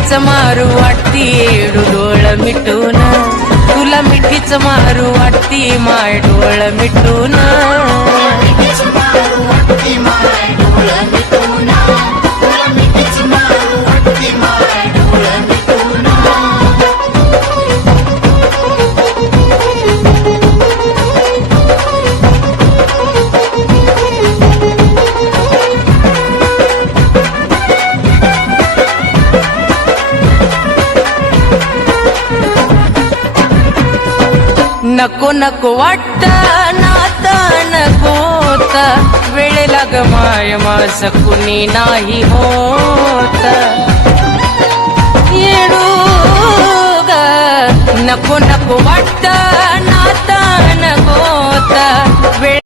मिठीच मारू वाटती येडू डोळ मिटून, तुला मिठीच मारू वाटती माय डोळ मिटून. नको नको वाटत नाता नकोत, वेळेला ग माय माझ कुणी नाही होत. येडू ग नको नको वाटत नाता नकोत.